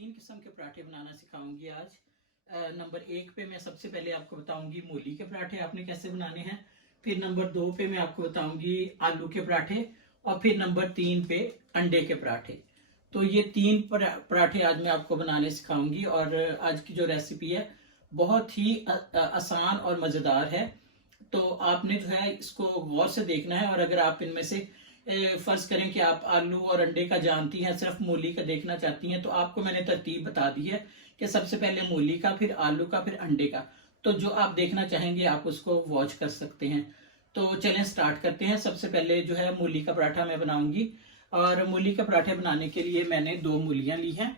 तीन किस्म के पराठे बनाना सिखाऊंगी आज। नंबर 1 पे मैं सबसे पहले आपको बताऊंगी मूली के पराठे आपने कैसे बनाने हैं। फिर नंबर 2 पे मैं आपको बताऊंगी आलू के पराठे। और फिर नंबर 3 पे अंडे के पराठे। तो ये तीन पराठे आज मैं आपको बनाने सिखाऊंगी। और आज की जो रेसिपी है बहुत ही आसान और मज़ेदार है। तो आपने जो है इसको गौर से देखना है। और अगर आप इनमें से फर्ज करें कि आप आलू और अंडे का जानती हैं, सिर्फ मूली का देखना चाहती हैं, तो आपको मैंने तरतीब बता दी है कि सबसे पहले मूली का, फिर आलू का, फिर अंडे का। तो जो आप देखना चाहेंगे आप उसको वॉच कर सकते हैं। तो चलें स्टार्ट करते हैं। सबसे पहले जो है मूली का पराठा मैं बनाऊंगी। और मूली के पराठे बनाने के लिए मैंने 2 मूलियां ली हैं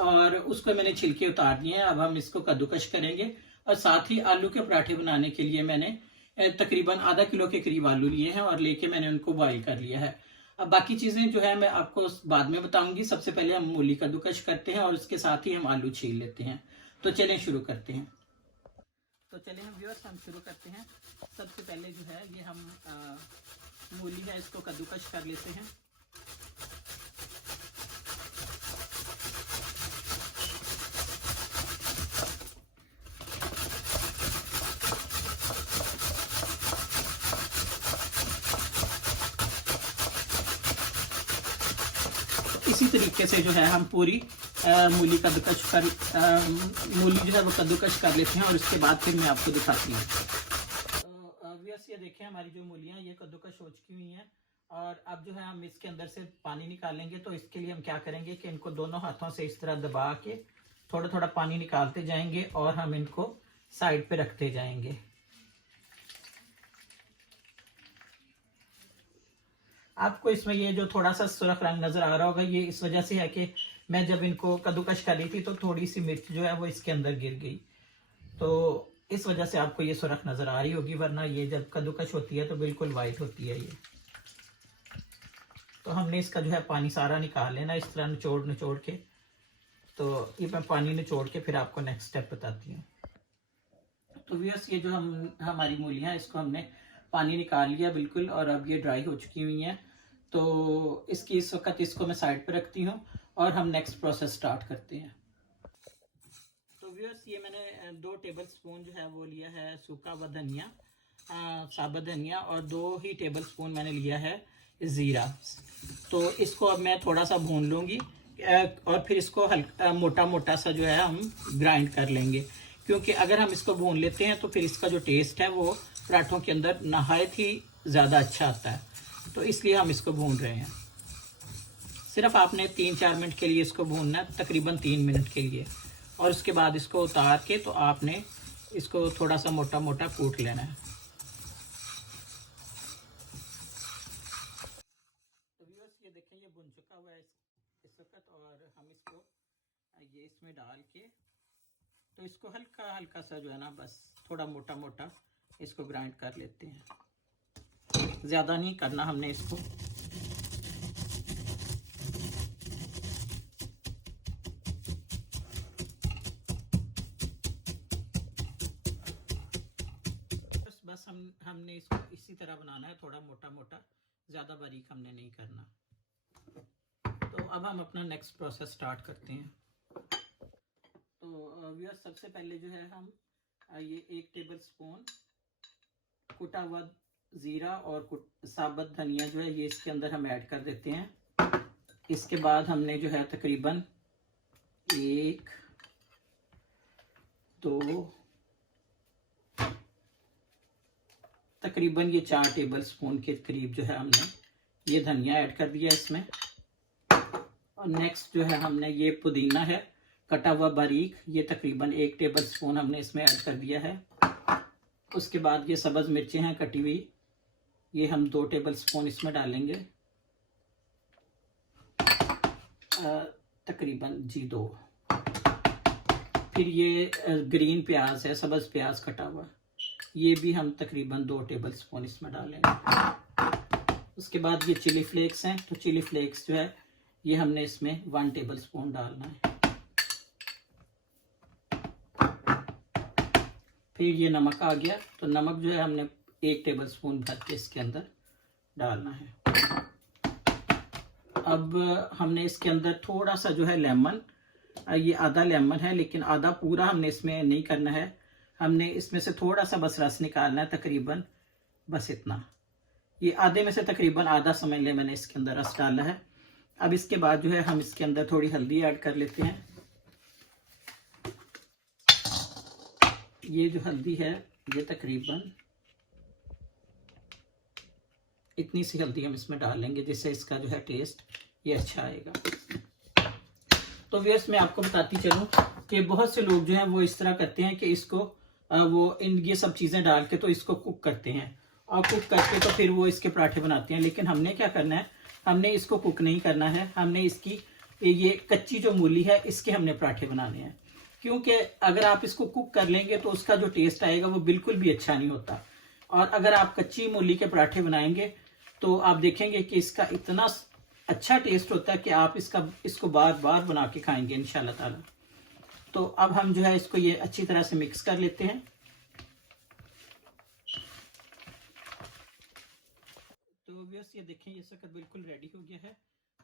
और उसको मैंने छिलके उतार दिए हैं। अब हम इसको कद्दूकश करेंगे। और साथ ही आलू के पराठे बनाने के लिए मैंने तकरीबन आधा किलो के करीब आलू लिए हैं और लेके मैंने उनको बॉईल कर लिया है। अब बाकी चीजें जो है मैं आपको बाद में बताऊंगी। सबसे पहले हम मूली कद्दूकश करते हैं और उसके साथ ही हम आलू छील लेते हैं। तो चलें शुरू करते हैं। तो चलें हम व्यूअर्स हम शुरू करते हैं। सबसे पहले जो है ये हम मूली है इसको कद्दूकश कर लेते हैं। इसी तरीके से जो है हम पूरी मूली कद्दूकश कर मूली जो है वो कद्दूकश कर लेते हैं और उसके बाद फिर मैं आपको दिखाती हूँ। तो व्यूअर्स ये देखें हमारी जो मूलियाँ ये कद्दूकश हो चुकी हुई हैं। और अब जो है हम इसके अंदर से पानी निकालेंगे। तो इसके लिए हम क्या करेंगे कि इनको दोनों हाथों से इस तरह दबा के थोड़ा थोड़ा पानी निकालते जाएंगे और हम इनको साइड पे रखते जाएंगे। आपको इसमें ये जो थोड़ा सा सुर्ख रंग नजर आ रहा होगा, ये इस वजह से है कि मैं जब इनको कद्दूकश कर रही थी तो थोड़ी सी मिर्च जो है वो इसके अंदर गिर गई। तो इस वजह से आपको ये सुर्ख नजर आ रही होगी, वरना ये जब कद्दूकश होती है तो बिल्कुल वाइट होती है ये। तो हमने इसका जो है पानी सारा निकाल लेना इस तरह निचोड़ निचोड़ के। तो ये मैं पानी निचोड़ के फिर आपको नेक्स्ट स्टेप बताती हूँ। तो व्यूअर्स ये जो हमारी मूलियाँ इसको हमने पानी निकाल लिया बिल्कुल और अब ये ड्राई हो चुकी हुई हैं। तो इसकी इस वक्त इसको मैं साइड पे रखती हूँ और हम नेक्स्ट प्रोसेस स्टार्ट करते हैं। तो व्यूअर्स ये मैंने 2 टेबल स्पून जो है वो लिया है सूखा हुआ धनिया, साबुत धनिया, और 2 ही टेबल स्पून मैंने लिया है ज़ीरा। तो इसको अब मैं थोड़ा सा भून लूँगी और फिर इसको हल्का मोटा मोटा सा जो है हम ग्राइंड कर लेंगे। क्योंकि अगर हम इसको भून लेते हैं तो फिर इसका जो टेस्ट है वो पराठों के अंदर नहायत ही ज़्यादा अच्छा आता है। तो इसलिए हम इसको भून रहे हैं। सिर्फ आपने 3-4 मिनट के लिए इसको भूनना है, तकरीबन 3 मिनट के लिए। और उसके बाद इसको उतार के तो आपने इसको थोड़ा सा मोटा मोटा कूट लेना है। तो व्यूअर्स ये देखें ये भुन चुका हुआ है इस वक्त। और हम इसको ये इसमें डाल के तो इसको हल्का हल्का सा जो है ना बस थोड़ा मोटा मोटा इसको ग्राइंड कर लेते हैं। ज़्यादा नहीं करना हमने इसको। बस हमने इसको इसी तरह बनाना है, थोड़ा मोटा मोटा, ज़्यादा बारीक हमने नहीं करना। तो अब हम अपना नेक्स्ट प्रोसेस स्टार्ट करते हैं। तो व्यूअर्स सबसे पहले जो है हम ये 1 टेबल स्पून कुटा हुआ ज़ीरा और साबुत धनिया जो है ये इसके अंदर हम ऐड कर देते हैं। इसके बाद हमने जो है तकरीबन 1, 2, तकरीबन ये 4 टेबल स्पून के करीब जो है हमने ये धनिया ऐड कर दिया इसमें। और नेक्स्ट जो है हमने ये पुदीना है कटा हुआ बारीक, ये तकरीबन 1 टेबल स्पून हमने इसमें ऐड कर दिया है। उसके बाद ये सब्ज़ मिर्चें हैं कटी हुई, ये हम 2 टेबल स्पून इसमें डालेंगे, तकरीबन जी 2। फिर ये ग्रीन प्याज है, सब्ज़ प्याज कटा हुआ, ये भी हम तकरीबन 2 टेबल स्पून इसमें डालेंगे। उसके बाद ये चिली फ्लेक्स हैं, तो चिली फ्लेक्स जो है ये हमने इसमें 1 टेबल स्पून डालना है। फिर ये नमक आ गया, तो नमक जो है हमने 1 टेबल स्पून भर के इसके अंदर डालना है। अब हमने इसके अंदर थोड़ा सा जो है लेमन ये आधा लेमन है, लेकिन आधा पूरा हमने इसमें नहीं करना है। हमने इसमें से थोड़ा सा बस रस निकालना है, तकरीबन बस इतना। ये आधे में से तकरीबन आधा समझ ले मैंने इसके अंदर रस डाला है। अब इसके बाद जो है हम इसके अंदर थोड़ी हल्दी ऐड कर लेते हैं। ये जो हल्दी है ये तकरीबन इतनी सी हल्दी हम इसमें डाल लेंगे, जिससे इसका जो है टेस्ट ये अच्छा आएगा। तो व्यूअर्स मैं आपको बताती चलूँ कि बहुत से लोग जो हैं वो इस तरह करते हैं कि इसको वो ये सब चीज़ें डाल के तो इसको कुक करते हैं, और कुक करके तो फिर वो इसके पराठे बनाते हैं। लेकिन हमने क्या करना है, हमने इसको कुक नहीं करना है, हमने इसकी ये कच्ची जो मूली है इसके हमने पराठे बनाने हैं। क्योंकि अगर आप इसको कुक कर लेंगे तो उसका जो टेस्ट आएगा वो बिल्कुल भी अच्छा नहीं होता। और अगर आप कच्ची मूली के पराठे बनाएंगे तो आप देखेंगे कि इसका इतना अच्छा टेस्ट होता है कि आप इसको बार बार बना के खाएंगे इंशाल्लाह ताला। तो अब हम जो है इसको ये अच्छी तरह से मिक्स कर लेते हैं। तो व्यूअर्स ये देखें ये वक्त बिल्कुल रेडी हो गया है।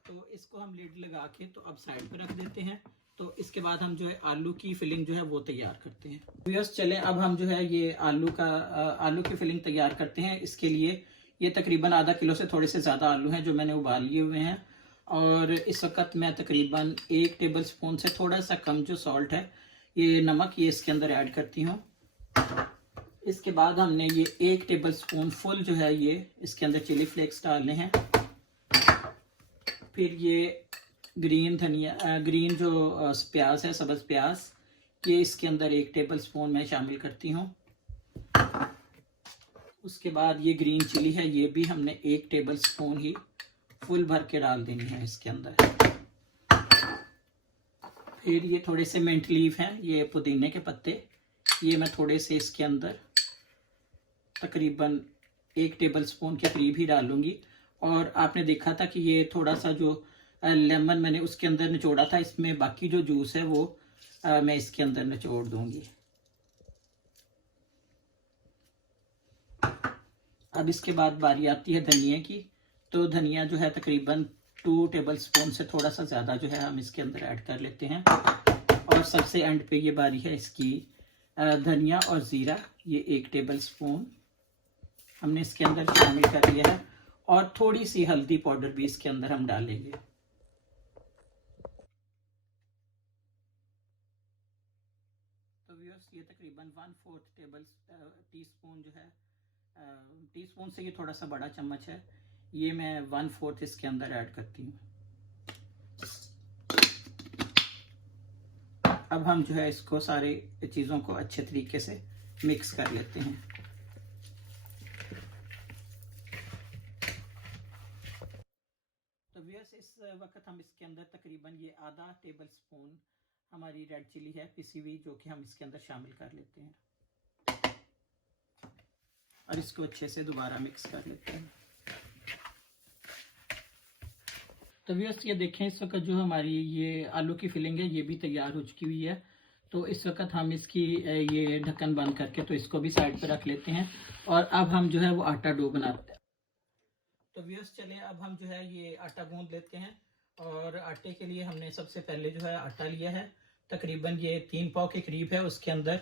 तो इसको हम लिड लगा के तो अब साइड पर रख देते हैं। तो इसके बाद हम जो है आलू की फिलिंग जो है वो तैयार करते हैं। व्यूअर्स चलें अब हम जो है ये आलू की फिलिंग तैयार करते हैं। इसके लिए ये तकरीबन आधा किलो से थोड़े से ज़्यादा आलू हैं जो मैंने उबाल लिए हुए हैं। और इस वक्त मैं तकरीबन 1 टेबल स्पून से थोड़ा सा कम जो सॉल्ट है ये नमक ये इसके अंदर ऐड करती हूँ। इसके बाद हमने ये 1 टेबल स्पून फुल जो है ये इसके अंदर चिली फ्लेक्स डालने हैं। फिर ये ग्रीन जो प्याज है, सब्ज़ प्याज, ये इसके अंदर 1 टेबल स्पून मैं शामिल करती हूँ। उसके बाद ये ग्रीन चिली है, ये भी हमने 1 टेबल स्पून ही फुल भर के डाल देनी है इसके अंदर। फिर ये थोड़े से मिंट लीफ हैं, ये पुदीने के पत्ते, ये मैं थोड़े से इसके अंदर तकरीबन 1 टेबल स्पून के करीब ही डालूंगी। और आपने देखा था कि ये थोड़ा सा जो लेमन मैंने उसके अंदर निचोड़ा था, इसमें बाकी जो जूस है वो मैं इसके अंदर निचोड़ दूंगी। अब इसके बाद बारी आती है धनिया की। तो धनिया जो है तकरीबन 2 टेबल स्पून से थोड़ा सा ज़्यादा जो है हम इसके अंदर ऐड कर लेते हैं। और सबसे एंड पे ये बारी है इसकी धनिया और ज़ीरा, ये 1 टेबल स्पून हमने इसके अंदर शामिल कर लिया है। और थोड़ी सी हल्दी पाउडर भी इसके अंदर हम डालेंगे। तो व्यूअर्स ये तकरीबन 1/4 टेबल टीस्पून जो है, टीस्पून से ये थोड़ा सा बड़ा चम्मच है, ये मैं 1/4 इसके अंदर ऐड करती हूँ। अब हम जो है इसको सारे चीज़ों को अच्छे तरीके से मिक्स कर लेते हैं। तो व्यूअर्स इस वक्त हम इसके अंदर तकरीबन ये आधा टेबल स्पून हमारी रेड चिली है पिसी हुई, जो कि हम इसके अंदर शामिल कर लेते हैं। और इसको अच्छे से दोबारा मिक्स कर लेते हैं। तो व्यूअर्स ये देखें इस वक्त जो हमारी ये आलू की फिलिंग है ये भी तैयार हो चुकी हुई है। तो इस वक्त हम इसकी ये ढक्कन बंद करके तो इसको भी साइड पर रख लेते हैं। और अब हम जो है वो आटा डो बनाते हैं। तो व्यूअर्स चलें अब हम जो है ये आटा गूंद लेते हैं। और आटे के लिए हमने सबसे पहले जो है आटा लिया है, तकरीबन ये 3 पाव के करीब है। उसके अंदर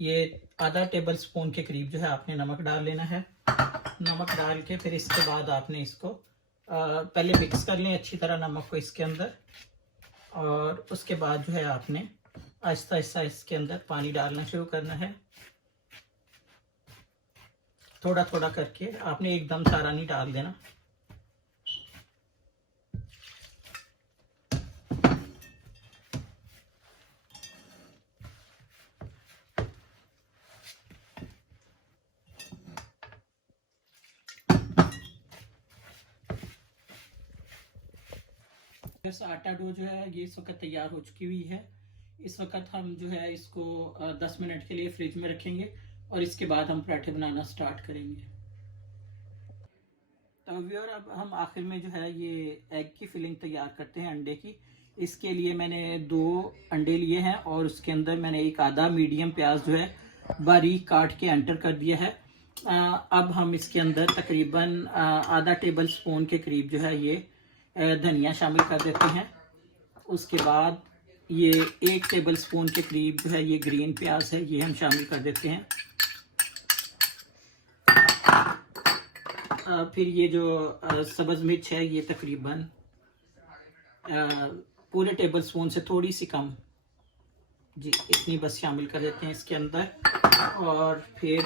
ये आधा टेबल स्पून के करीब जो है आपने नमक डाल लेना है। नमक डाल के फिर इसके बाद आपने इसको पहले मिक्स कर लें अच्छी तरह नमक को इसके अंदर। और उसके बाद जो है आपने आहिस्ता आहिस्ता इसके अंदर पानी डालना शुरू करना है। थोड़ा थोड़ा करके, आपने एकदम सारा नहीं डाल देना। आटा डो जो है ये इस वक्त तैयार हो चुकी हुई है। इस वक्त हम जो है इसको 10 मिनट के लिए फ्रिज में रखेंगे और इसके बाद हम पराठे बनाना स्टार्ट करेंगे। तो व्यूअर अब हम आखिर में जो है ये एग की फिलिंग तैयार करते हैं अंडे की। इसके लिए मैंने 2 अंडे लिए हैं और उसके अंदर मैंने एक आधा मीडियम प्याज जो है बारीक काट के एंटर कर दिया है। अब हम इसके अंदर तकरीबन आधा टेबल स्पून के करीब जो है ये धनिया शामिल कर देते हैं। उसके बाद ये 1 टेबल स्पून के करीब जो है ये ग्रीन प्याज है, ये हम शामिल कर देते हैं। फिर ये जो सब्ज़ मिर्च है ये तकरीबन पूरे टेबल स्पून से थोड़ी सी कम जी, इतनी बस शामिल कर देते हैं इसके अंदर। और फिर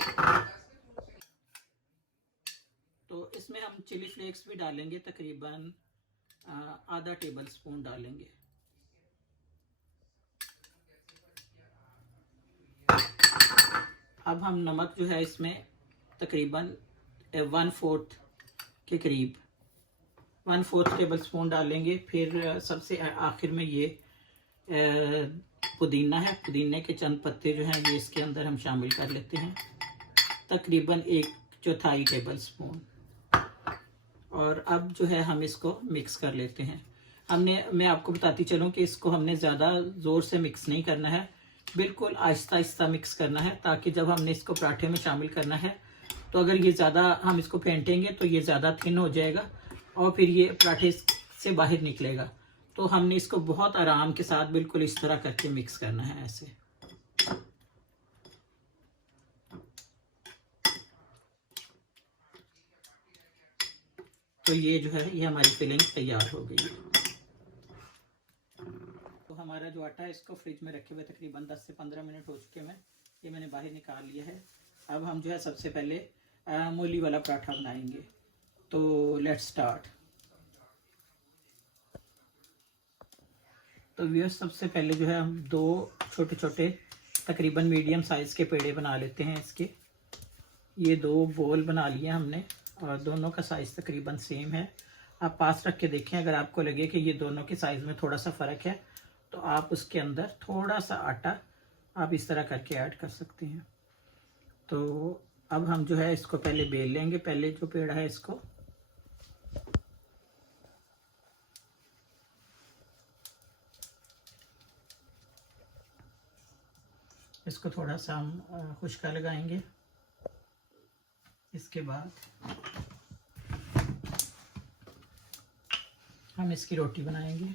तो इसमें हम चिली फ्लेक्स भी डालेंगे, तकरीबन आधा टेबल स्पून डालेंगे। अब हम नमक जो है इसमें तकरीबन 1/4 के करीब 1/4 टेबल स्पून डालेंगे। फिर सबसे आखिर में ये पुदीना है, पुदीने के चंद पत्ते जो हैं ये इसके अंदर हम शामिल कर लेते हैं, तकरीबन 1/4 टेबल स्पून। और अब जो है हम इसको मिक्स कर लेते हैं। मैं आपको बताती चलूँ कि इसको हमने ज़्यादा ज़ोर से मिक्स नहीं करना है, बिल्कुल आहिस्ता आहिस्ता मिक्स करना है, ताकि जब हमने इसको पराठे में शामिल करना है तो अगर ये ज़्यादा हम इसको फेंटेंगे तो ये ज़्यादा थिन हो जाएगा और फिर ये पराठे से बाहर निकलेगा। तो हमने इसको बहुत आराम के साथ बिल्कुल इस तरह करके मिक्स करना है ऐसे। तो ये जो है ये हमारी फिलिंग तैयार हो गई है। तो हमारा जो आटा है इसको फ्रिज में रखे हुए तकरीबन 10 से 15 मिनट हो चुके हैं, ये मैंने बाहर निकाल लिया है। अब हम जो है सबसे पहले मूली वाला पराठा बनाएंगे। तो लेट्स स्टार्ट। तो व्यूअर्स सबसे पहले जो है हम 2 छोटे छोटे तकरीबन मीडियम साइज़ के पेड़े बना लेते हैं इसके। ये 2 बोल बना लिए हमने और दोनों का साइज़ तकरीबन सेम है। आप पास रख के देखें, अगर आपको लगे कि ये दोनों के साइज़ में थोड़ा सा फ़र्क है तो आप उसके अंदर थोड़ा सा आटा आप इस तरह करके ऐड कर सकते हैं। तो अब हम जो है इसको पहले बेल लेंगे। पहले जो पेड़ा है इसको थोड़ा सा हम खुश्का लगाएंगे। इसके बाद हम इसकी रोटी बनाएंगे।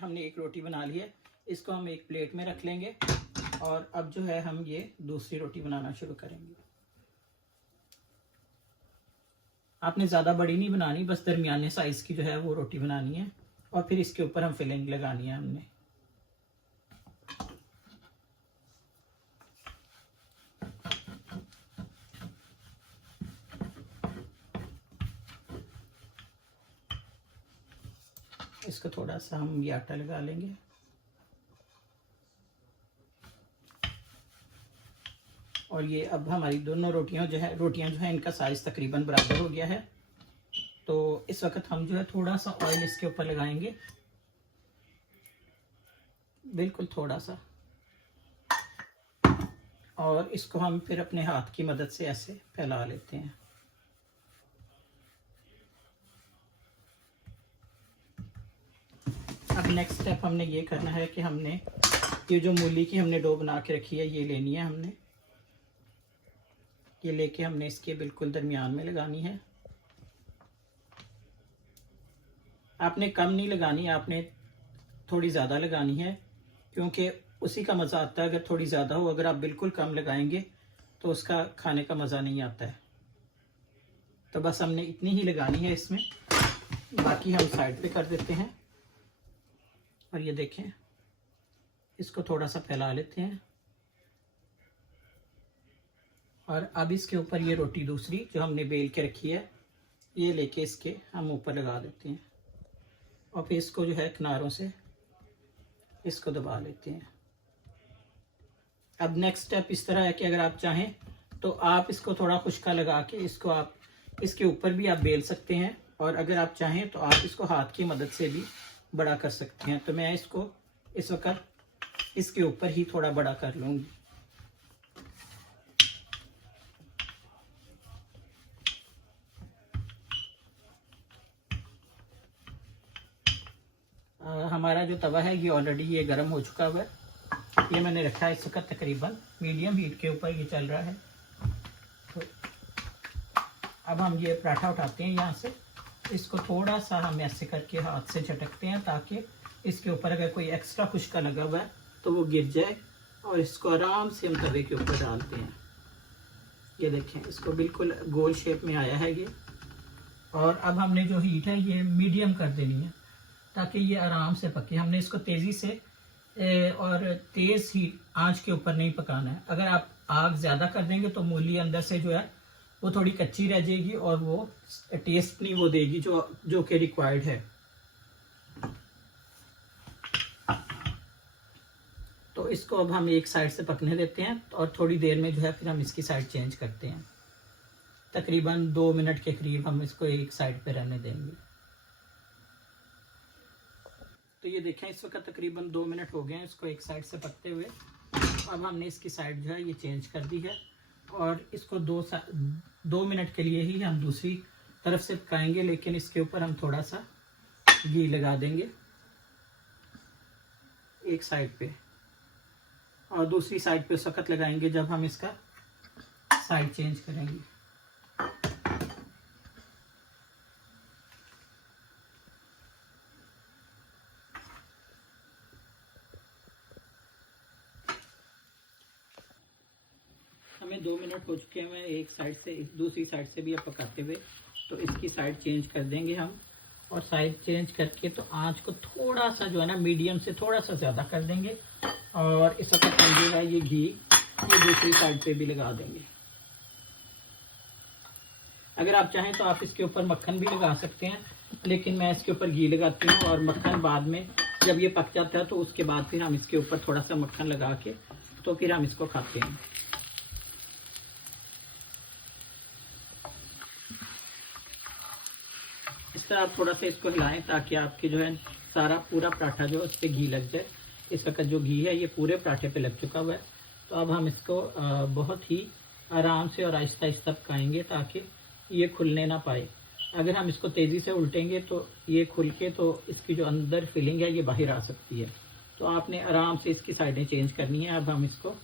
हमने एक रोटी बना ली है, इसको हम एक प्लेट में रख लेंगे और अब जो है हम ये दूसरी रोटी बनाना शुरू करेंगे। आपने ज़्यादा बड़ी नहीं बनानी, बस दरमियाने साइज़ की जो है वो रोटी बनानी है और फिर इसके ऊपर हम फिलिंग लगानी है हमने। इसको थोड़ा सा हम ये आटा लगा लेंगे और ये अब हमारी दोनों रोटियां जो है इनका साइज़ तकरीबन बराबर हो गया है। तो इस वक्त हम जो है थोड़ा सा ऑयल इसके ऊपर लगाएंगे, बिल्कुल थोड़ा सा, और इसको हम फिर अपने हाथ की मदद से ऐसे फैला लेते हैं। अब नेक्स्ट स्टेप हमने ये करना है कि हमने ये जो मूली की हमने डो बना के रखी है ये लेनी है हमने। ये लेके हमने इसके बिल्कुल दरमियान में लगानी है। आपने कम नहीं लगानी, आपने थोड़ी ज़्यादा लगानी है, क्योंकि उसी का मज़ा आता है अगर थोड़ी ज़्यादा हो। अगर आप बिल्कुल कम लगाएंगे तो उसका खाने का मज़ा नहीं आता है। तो बस हमने इतनी ही लगानी है इसमें, बाकी हम साइड पे कर देते हैं। और ये देखें, इसको थोड़ा सा फैला लेते हैं और अब इसके ऊपर ये रोटी दूसरी जो हमने बेल के रखी है ये लेके इसके हम ऊपर लगा देते हैं और फिर इसको जो है किनारों से इसको दबा लेते हैं। अब नेक्स्ट स्टेप इस तरह है कि अगर आप चाहें तो आप इसको थोड़ा खुश्का लगा के इसको आप इसके ऊपर भी आप बेल सकते हैं, और अगर आप चाहें तो आप इसको हाथ की मदद से भी बड़ा कर सकते हैं। तो मैं इसको इस वक्त इसके ऊपर ही थोड़ा बड़ा कर लूँगी। हमारा जो तवा है ये ऑलरेडी ये गर्म हो चुका हुआ है। ये मैंने रखा है इस वक्त तकरीबन मीडियम हीट के ऊपर ये चल रहा है। तो अब हम ये पराठा उठाते हैं यहाँ से, इसको थोड़ा सा हम ऐसे करके हाथ से झटकते हैं ताकि इसके ऊपर अगर कोई एक्स्ट्रा खुश्का लगा हुआ है तो वो गिर जाए, और इसको आराम से हम तवे के ऊपर डालते हैं। ये देखें, इसको बिल्कुल गोल शेप में आया है ये। और अब हमने जो हीट है ये मीडियम कर देनी है ताकि ये आराम से पके। हमने इसको तेज़ी से और तेज़ हीट आंच के ऊपर नहीं पकाना है। अगर आप आग ज़्यादा कर देंगे तो मूली अंदर से जो है वो थोड़ी कच्ची रह जाएगी और वो टेस्ट नहीं वो देगी जो कि रिक्वायर्ड है। तो इसको अब हम एक साइड से पकने देते हैं और थोड़ी देर में जो है फिर हम इसकी साइड चेंज करते हैं। तकरीबन 2 मिनट के करीब हम इसको एक साइड पे रहने देंगे। तो ये देखें, इस वक्त तकरीबन 2 मिनट हो गए हैं इसको एक साइड से पकते हुए। अब हमने इसकी साइड जो है ये चेंज कर दी है और इसको 2 मिनट के लिए ही हम दूसरी तरफ से पकाएंगे, लेकिन इसके ऊपर हम थोड़ा सा घी लगा देंगे एक साइड पे, और दूसरी साइड पे उस वक्त लगाएंगे जब हम इसका साइड चेंज करेंगे। हमें 2 मिनट हो चुके हैं एक साइड से, दूसरी साइड से भी अब पकाते हुए। तो इसकी साइड चेंज कर देंगे हम, और साइड चेंज करके तो आंच को थोड़ा सा जो है ना मीडियम से थोड़ा सा ज़्यादा कर देंगे, और इस वक्त हम जो है ये घी ये दूसरी साइड पे भी लगा देंगे। अगर आप चाहें तो आप इसके ऊपर मक्खन भी लगा सकते हैं, लेकिन मैं इसके ऊपर घी लगाती हूँ, और मक्खन बाद में जब ये पक जाता है तो उसके बाद फिर हम इसके ऊपर थोड़ा सा मक्खन लगा के तो फिर हम इसको खाते हैं। इस तरह आप थोड़ा सा इसको हिलाएं ताकि आपके जो है सारा पूरा पराठा जो है उस पर घी लग जाए। इस वक्त जो घी है ये पूरे पराठे पे लग चुका हुआ है। तो अब हम इसको बहुत ही आराम से और आहिस्ता आहिस्ता पकाएंगे ताकि ये खुलने ना पाए। अगर हम इसको तेज़ी से उल्टेंगे तो ये खुल के तो इसकी जो अंदर फिलिंग है ये बाहर आ सकती है। तो आपने आराम से इसकी साइडें चेंज करनी है। अब हम इसको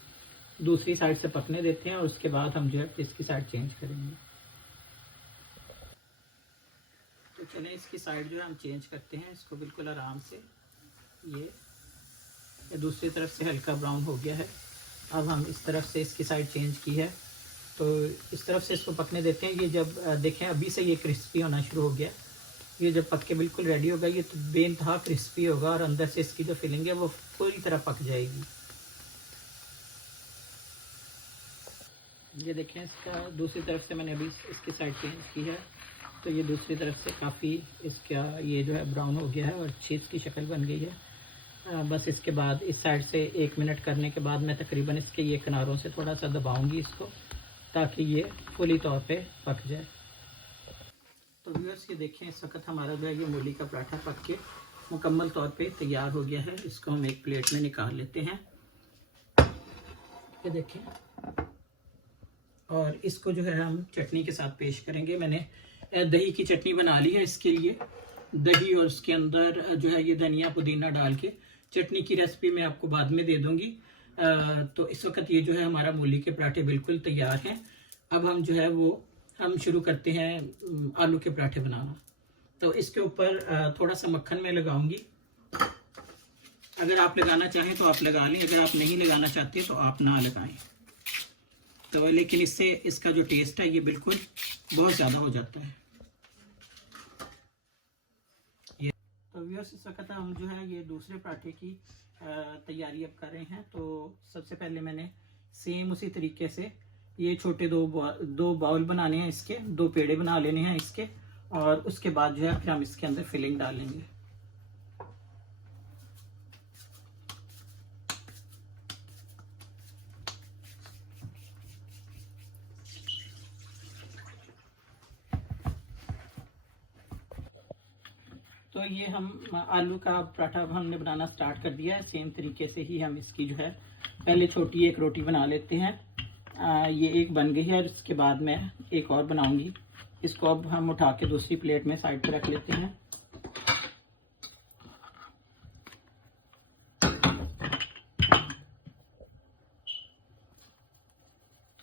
दूसरी साइड से पकने देते हैं और उसके बाद हम जो है इसकी साइड चेंज करेंगे। तो चलें इसकी साइड जो है हम चेंज करते हैं इसको बिल्कुल आराम से। ये दूसरी तरफ से हल्का ब्राउन हो गया है। अब हम इस तरफ से इसकी साइड चेंज की है, तो इस तरफ से इसको पकने देते हैं। ये जब देखें अभी से ये क्रिस्पी होना शुरू हो गया, ये जब पक के बिल्कुल रेडी होगा ये तो बेइंतहा क्रिस्पी होगा और अंदर से इसकी जो फिलिंग है वो पूरी तरह पक जाएगी। ये देखें, इसका दूसरी तरफ से मैंने अभी इसकी साइड चेंज की है, तो ये दूसरी तरफ से काफ़ी इसका ये जो है ब्राउन हो गया है और अच्छी इसकी शक्ल बन गई है। बस इसके बाद इस साइड से 1 मिनट करने के बाद मैं तकरीबन इसके ये किनारों से थोड़ा सा दबाऊंगी इसको ताकि ये फुली तौर पे पक जाए। तो व्यूअर्स ये देखें, इस वक्त हमारा जो है ये मूली का पराठा पक के मुकम्मल तौर पे तैयार हो गया है। इसको हम एक प्लेट में निकाल लेते हैं। ये देखें, और इसको जो है हम चटनी के साथ पेश करेंगे। मैंने दही की चटनी बना ली है। इसके लिए दही और उसके अंदर जो है ये धनिया पुदीना डाल के चटनी की रेसिपी मैं आपको बाद में दे दूंगी। तो इस वक्त ये जो है हमारा मूली के पराठे बिल्कुल तैयार हैं। अब हम जो है वो हम शुरू करते हैं आलू के पराठे बनाना। तो इसके ऊपर थोड़ा सा मक्खन में लगाऊंगी। अगर आप लगाना चाहें तो आप लगा लें, अगर आप नहीं लगाना चाहते तो आप ना लगाएं। तो लेकिन इससे इसका जो टेस्ट है ये बिल्कुल बहुत ज़्यादा हो जाता है। तो व्यूअर्स इस वक्त हम जो है ये दूसरे पराठे की तैयारी अब कर रहे हैं। तो सबसे पहले मैंने सेम उसी तरीके से ये छोटे दो बाउल बनाने हैं, इसके 2 पेड़े बना लेने हैं इसके, और उसके बाद जो है फिर हम इसके अंदर फिलिंग डालेंगे। तो ये हम आलू का पराठा हमने बनाना स्टार्ट कर दिया है। सेम तरीके से ही हम इसकी जो है पहले छोटी एक रोटी बना लेते हैं। ये एक बन गई है, इसके बाद मैं एक और बनाऊंगी। इसको अब हम उठा के दूसरी प्लेट में साइड पे रख लेते हैं।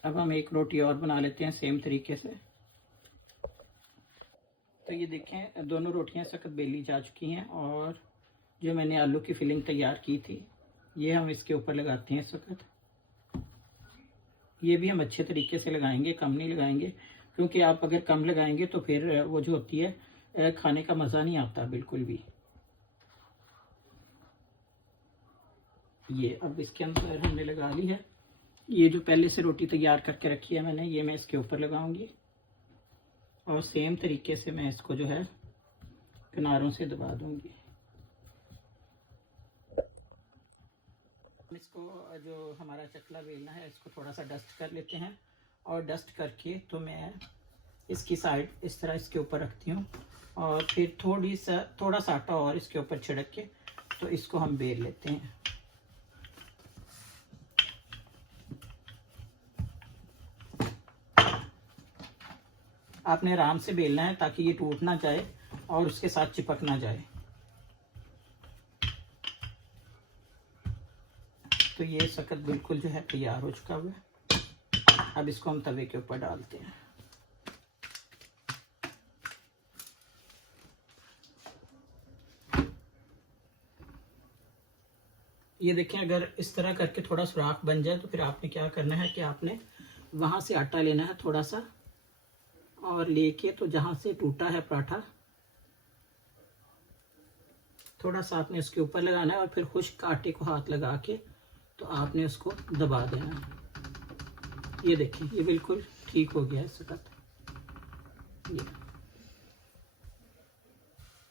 अब हम एक रोटी और बना लेते हैं सेम तरीके से। देखें दोनों रोटियां सख्त बेली जा चुकी हैं और जो मैंने आलू की फिलिंग तैयार की थी ये हम इसके ऊपर लगाते हैं सख्त। ये भी हम अच्छे तरीके से लगाएंगे, कम नहीं लगाएंगे, क्योंकि आप अगर कम लगाएंगे तो फिर वो जो होती है खाने का मज़ा नहीं आता बिल्कुल भी। ये अब इसके अंदर हमने लगा ली है। ये जो पहले से रोटी तैयार करके रखी है मैंने, ये मैं इसके ऊपर लगाऊंगी और सेम तरीके से मैं इसको जो है किनारों से दबा दूंगी। इसको जो हमारा चकला बेलना है इसको थोड़ा सा डस्ट कर लेते हैं और डस्ट करके तो मैं इसकी साइड इस तरह इसके ऊपर रखती हूँ और फिर थोड़ा सा आटा और इसके ऊपर छिड़क के तो इसको हम बेल लेते हैं। आपने आराम से बेलना है ताकि ये टूट ना जाए और उसके साथ चिपक ना जाए। तो ये सख्त बिल्कुल जो है तैयार हो चुका हुआ है। अब इसको हम तवे के ऊपर डालते हैं। ये देखें, अगर इस तरह करके थोड़ा सुराख बन जाए तो फिर आपने क्या करना है कि आपने वहां से आटा लेना है थोड़ा सा और लेके तो जहां से टूटा है पराठा थोड़ा सा आपने उसके ऊपर लगाना है और फिर खुश्क आटे को हाथ लगा के तो आपने उसको दबा देना है। ये देखें, ये बिल्कुल ठीक हो गया है सख्त। ये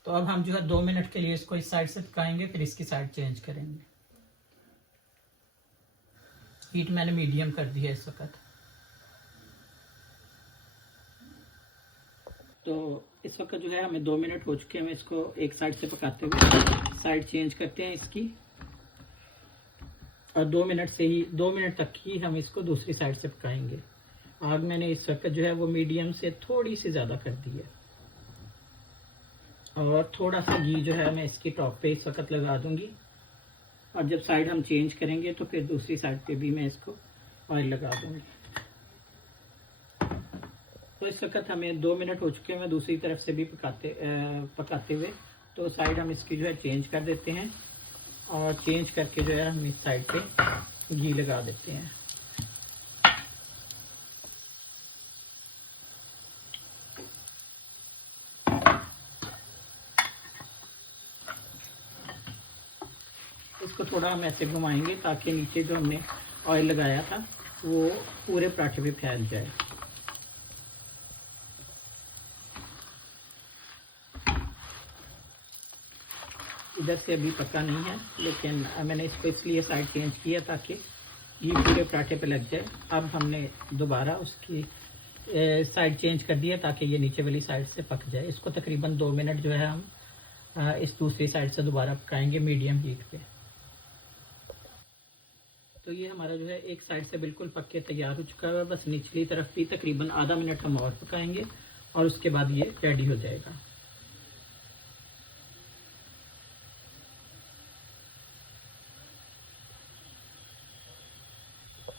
तो अब हम जो है 2 मिनट के लिए इसको इस साइड से पकाएंगे, फिर इसकी साइड चेंज करेंगे। हीट मैंने मीडियम कर दी है इस वक्त। तो इस वक्त जो है हमें 2 मिनट हो चुके हैं। हमें इसको एक साइड से पकाते हुए साइड चेंज करते हैं इसकी और 2 मिनट तक ही हम इसको दूसरी साइड से पकाएंगे। आग मैंने इस वक्त जो है वो मीडियम से थोड़ी सी ज़्यादा कर दी है और थोड़ा सा घी जो है मैं इसकी टॉप पे इस वक्त लगा दूंगी और जब साइड हम चेंज करेंगे तो फिर दूसरी साइड पे भी मैं इसको ऑयल लगा दूंगी। तो इस वक्त हमें 2 मिनट हो चुके हैं। मैं दूसरी तरफ से भी पकाते हुए तो साइड हम इसकी जो है चेंज कर देते हैं और चेंज करके जो है हम इस साइड पे घी लगा देते हैं। इसको थोड़ा हम ऐसे घुमाएंगे ताकि नीचे जो हमने ऑयल लगाया था वो पूरे पराठे पे फैल जाए। इधर से अभी पका नहीं है, लेकिन मैंने इसको इसलिए साइड चेंज किया ताकि ये पूरे पराठे पे लग जाए। अब हमने दोबारा उसकी साइड चेंज कर दिया ताकि ये नीचे वाली साइड से पक जाए। इसको तकरीबन 2 मिनट जो है हम इस दूसरी साइड से दोबारा पकाएंगे मीडियम हीट पे। तो ये हमारा जो है एक साइड से बिल्कुल पक के तैयार हो चुका है। बस निचली तरफ भी तकरीबन आधा मिनट हम और पकाएंगे और उसके बाद ये रेडी हो जाएगा।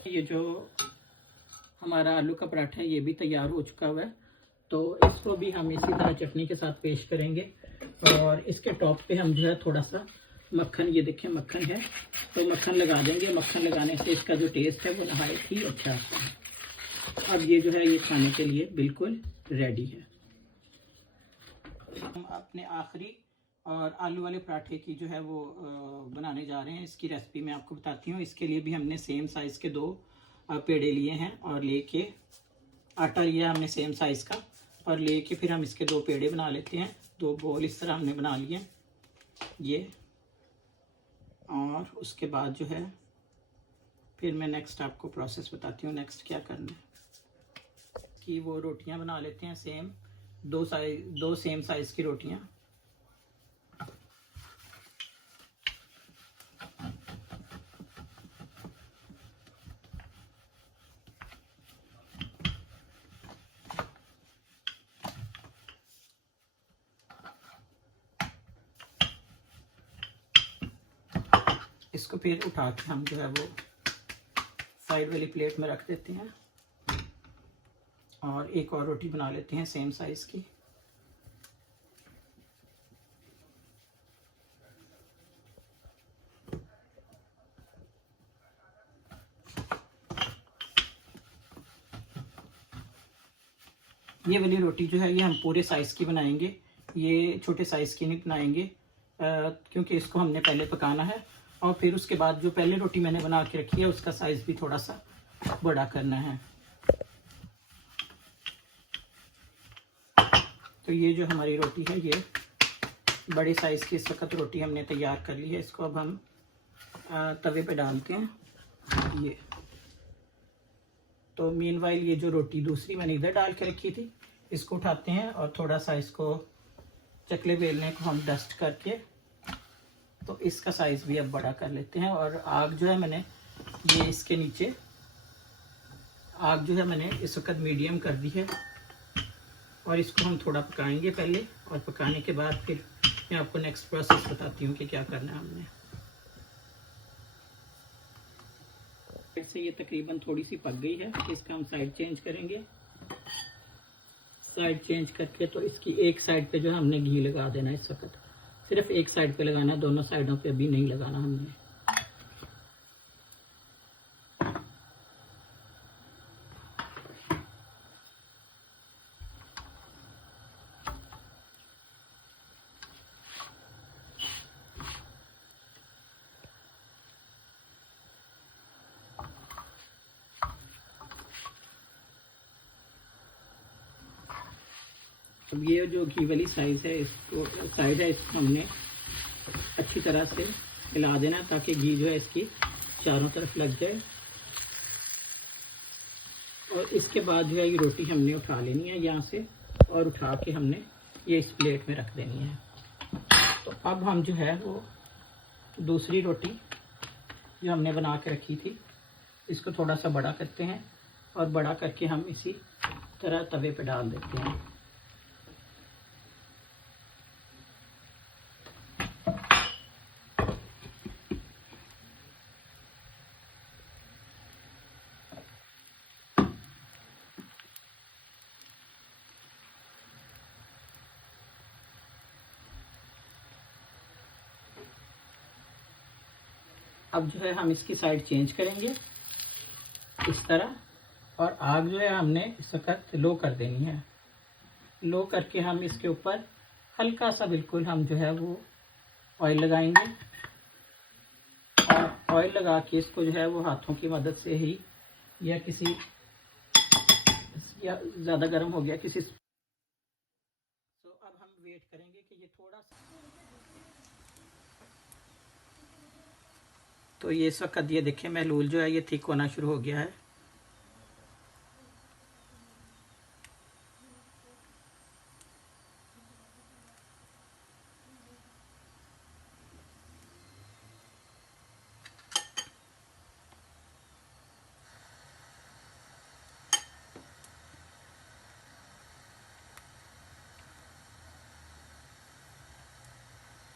ये जो हमारा आलू का पराठा है ये भी तैयार हो चुका हुआ है। तो इसको भी हम इसी तरह चटनी के साथ पेश करेंगे और इसके टॉप पे हम जो है थोड़ा सा मक्खन, ये देखें मक्खन है तो मक्खन लगा देंगे। मक्खन लगाने से इसका जो टेस्ट है वो नहायत ही अच्छा आता है। अब ये जो है ये खाने के लिए बिल्कुल रेडी है। हम अपने आखिरी और आलू वाले पराठे की जो है वो बनाने जा रहे हैं। इसकी रेसिपी मैं आपको बताती हूँ। इसके लिए भी हमने सेम साइज़ के 2 पेड़े लिए हैं और लेके आटा लिया हमने सेम साइज़ का और लेके फिर हम इसके 2 पेड़े बना लेते हैं। 2 गोल इस तरह हमने बना लिए ये, और उसके बाद जो है फिर मैं नेक्स्ट आपको प्रोसेस बताती हूँ नेक्स्ट क्या करना है। कि वो रोटियाँ बना लेते हैं सेम 2 सेम साइज़ की रोटियाँ। इसको फिर उठा के हम जो है वो साइड वाली प्लेट में रख देते हैं और एक और रोटी बना लेते हैं सेम साइज़ की। ये वाली रोटी जो है ये हम पूरे साइज़ की बनाएंगे, ये छोटे साइज़ की नहीं बनाएंगे, क्योंकि इसको हमने पहले पकाना है और फिर उसके बाद जो पहले रोटी मैंने बना के रखी है उसका साइज़ भी थोड़ा सा बड़ा करना है। तो ये जो हमारी रोटी है ये बड़े साइज़ की इस वक्त रोटी हमने तैयार कर ली है। इसको अब हम तवे पे डालते हैं। ये तो मीनवाइल ये जो रोटी दूसरी मैंने इधर डाल के रखी थी, इसको उठाते हैं और थोड़ा सा इसको चकले बेलने को हम डस्ट करके तो इसका साइज़ भी अब बड़ा कर लेते हैं। और आग जो है मैंने ये इसके नीचे आग जो है मैंने इस वक्त मीडियम कर दी है और इसको हम थोड़ा पकाएंगे पहले, और पकाने के बाद फिर मैं आपको नेक्स्ट प्रोसेस बताती हूँ कि क्या करना है हमने। से ये तकरीबन थोड़ी सी पक गई है, इसका हम साइड चेंज करेंगे। साइड चेंज करके तो इसकी एक साइड पे जो है हमने घी लगा देना है। इस वक्त सिर्फ एक साइड पे लगाना है, दोनों साइडों पे अभी नहीं लगाना हमने। अब ये जो घी वाली साइड है इसको हमने अच्छी तरह से हिला देना ताकि घी जो है इसकी चारों तरफ लग जाए। और इसके बाद जो है ये रोटी हमने उठा लेनी है यहाँ से, और उठा के हमने ये इस प्लेट में रख देनी है। तो अब हम जो है वो दूसरी रोटी जो हमने बना के रखी थी इसको थोड़ा सा बड़ा करते हैं और बड़ा करके हम इसी तरह तवे पे डाल देते हैं। अब जो है हम इसकी साइड चेंज करेंगे इस तरह, और आग जो है हमने इस वक्त लो कर देनी है। लो करके हम इसके ऊपर हल्का सा बिल्कुल हम जो है वो ऑयल लगाएंगे, और ऑयल लगा के इसको जो है वो हाथों की मदद से ही या ज़्यादा गर्म हो गया किसी। तो अब हम वेट करेंगे कि ये थोड़ा सा, तो ये इस वक्त ये देखिए महलूल जो है ये थिक होना शुरू हो गया है।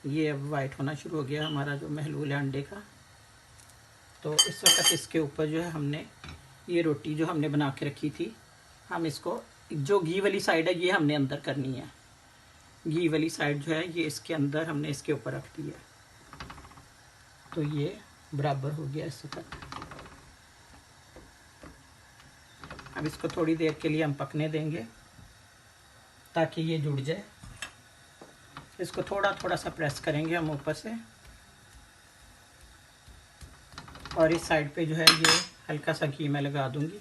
ये अब वाइट होना शुरू हो गया हमारा जो महलूल है अंडे का। तो इस वक्त इसके ऊपर जो है हमने ये रोटी जो हमने बना के रखी थी, हम इसको जो घी वाली साइड है ये हमने अंदर करनी है। घी वाली साइड जो है ये इसके अंदर हमने इसके ऊपर रख दी है। तो ये बराबर हो गया इस वक्त। अब इसको थोड़ी देर के लिए हम पकने देंगे ताकि ये जुड़ जाए। इसको थोड़ा थोड़ा सा प्रेस करेंगे हम ऊपर से, और इस साइड पे जो है ये हल्का सा घी मैं लगा दूंगी।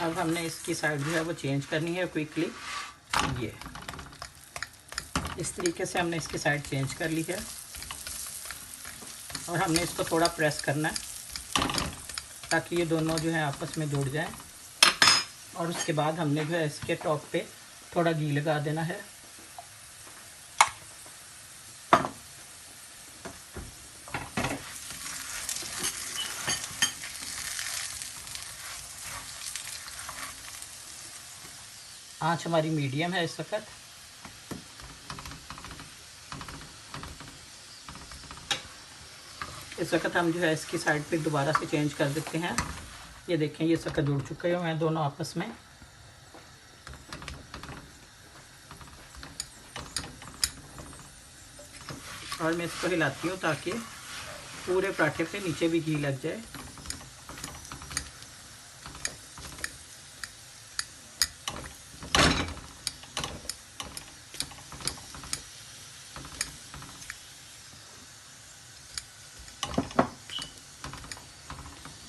अब हमने इसकी साइड जो है वो चेंज करनी है क्विकली। ये इस तरीके से हमने इसकी साइड चेंज कर ली है, और हमने इसको थोड़ा प्रेस करना है ताकि ये दोनों जो है आपस में जुड़ जाएं। और उसके बाद हमने जो है इसके टॉप पे थोड़ा घी लगा देना है। आंच हमारी मीडियम है इस वक्त। इस वक्त हम जो है इसकी साइड पे दोबारा से चेंज कर देते हैं। ये देखें ये इस वक्त जुड़ चुके हैं दोनों आपस में। और मैं इसको हिलाती हूँ ताकि पूरे पराठे पे नीचे भी घी लग जाए।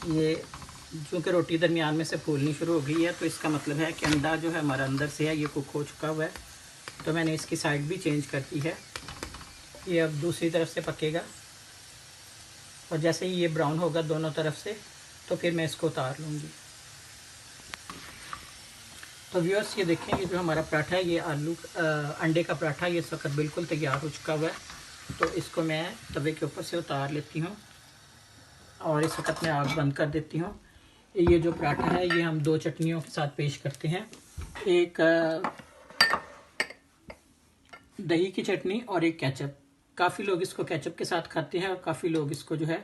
ये चूँकि रोटी दरमियान में से फूलनी शुरू हो गई है तो इसका मतलब है कि अंडा जो है हमारा अंदर से है ये कुक हो चुका हुआ है। तो मैंने इसकी साइड भी चेंज कर दी है। ये अब दूसरी तरफ से पकेगा और जैसे ही ये ब्राउन होगा दोनों तरफ से तो फिर मैं इसको उतार लूँगी। तो व्यूअर्स ये देखें ये जो हमारा पराठा है ये अंडे का पराठा ये इस वक्त बिल्कुल तैयार हो चुका हुआ है। तो इसको मैं तवे के ऊपर से उतार लेती हूँ और इस वक्त मैं आग बंद कर देती हूँ। ये जो पराठा है ये हम 2 चटनियों के साथ पेश करते हैं, एक दही की चटनी और एक केचप। काफ़ी लोग इसको केचप के साथ खाते हैं और काफ़ी लोग इसको जो है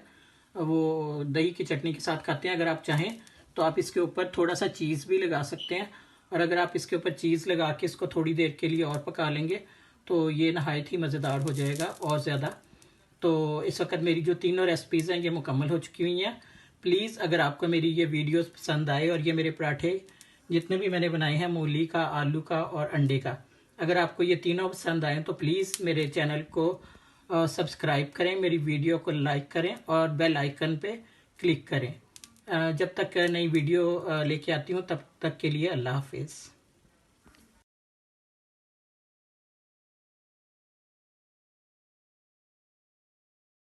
वो दही की चटनी के साथ खाते हैं। अगर आप चाहें तो आप इसके ऊपर थोड़ा सा चीज़ भी लगा सकते हैं और अगर आप इसके ऊपर चीज़ लगा के इसको थोड़ी देर के लिए और पका लेंगे तो ये नहायत ही मज़ेदार हो जाएगा और ज़्यादा। तो इस वक्त मेरी जो तीनों रेसिपीज़ हैं ये मुकम्मल हो चुकी हुई हैं। प्लीज़ अगर आपको मेरी ये वीडियोस पसंद आए और ये मेरे पराठे जितने भी मैंने बनाए हैं मूली का, आलू का और अंडे का, अगर आपको ये तीनों पसंद आए तो प्लीज़ मेरे चैनल को सब्सक्राइब करें, मेरी वीडियो को लाइक करें और बेल आइकन पे क्लिक करें। जब तक नई वीडियो लेके आती हूँ तब तक के लिए अल्लाह हाफिज़।